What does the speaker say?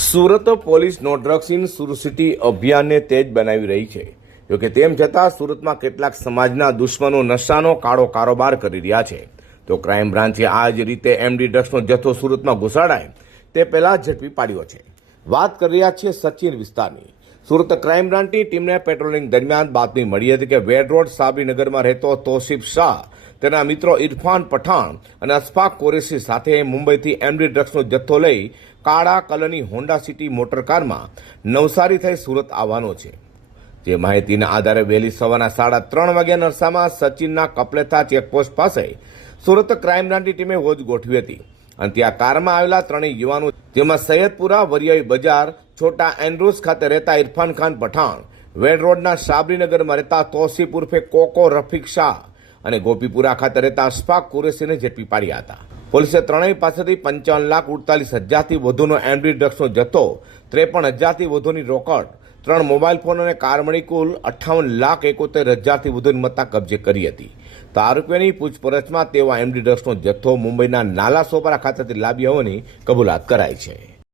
Surat police નો drugs in Surat city અભિયાનને તેજ બનાવી રહી છે। જોકે તેમ છતાં સુરતમાં કેટલાક સમાજના દુશ્મનો નશાનો કાળો કારોબાર કરી રહ્યા છે, તો ક્રાઇમ બ્રાન્ચે આ જ રીતે એમડી ડ્રગ્સનો જથ્થો સુરતમાં ઘુસાડાય તે પહેલા ઝડપી પાડ્યો છે। વાત કરી રહ્યા છીએ સચિન વિસ્તારની। સુરત ક્રાઇમ બ્રાન્ચની ટીમને પેટ્રોલિંગ દરમિયાન બાતમી મળી હતી કે વેડ રોડ સાબરીનગરમાં રહેતો તોસીફ શાહ તેના મિત્રો ઇરફાન પઠાણ અને અશફાક કુરેશી સાથે મુંબઈથી એમડી ડ્રગ્સનો જથ્થો લઈ કાળા કલરની હોન્ડા સિટી મોટરકારમાં નવસારી થઈ સુરત આવવાનો છે। જે માહિતીના આધારે વહેલી સવારના 3:30 વાગ્યાના અરસામાં સચિનના કપલેથા ચેકપોસ્ટ પાસે સુરત ક્રાઇમ બ્રાન્ચની ટીમે વોચ ગોઠવી હતી અને ત્યાં કારમાં આવેલા ત્રણેય યુવાનો, જેમાં સૈયદપુરા વરિયાળી બજાર છોટા એન્ડ્રુસ ખાતે રહેતા ઇરફાન ખાન પઠાણ, વેડ રોડના સાબરીનગરમાં રહેતા તોસીફ ઉર્ફે કોકો રફીક શાહ અને ગોપીપુરા ખાતે રહેતા અશફાક કુરેશીને ઝડપી પાડ્યા હતા। પોલીસે ત્રણેય પાસેથી 55,48,000થી વધુનો એમડી ડ્રગ્સનો જથ્થો, 53,000થી વધુની રોકડ, 3 મોબાઈલ ફોન અને કાર મળી કુલ 58,71,000થી વધુની મત્તા કબજે કરી હતી। તો આરોપીઓની પૂછપરછમાં તેઓ એમડી ડ્રગ્સનો જથ્થો મુંબઈના નાલા સોપારા ખાતેથી લાવ્યા હોવાની કબૂલાત કરાઈ છે।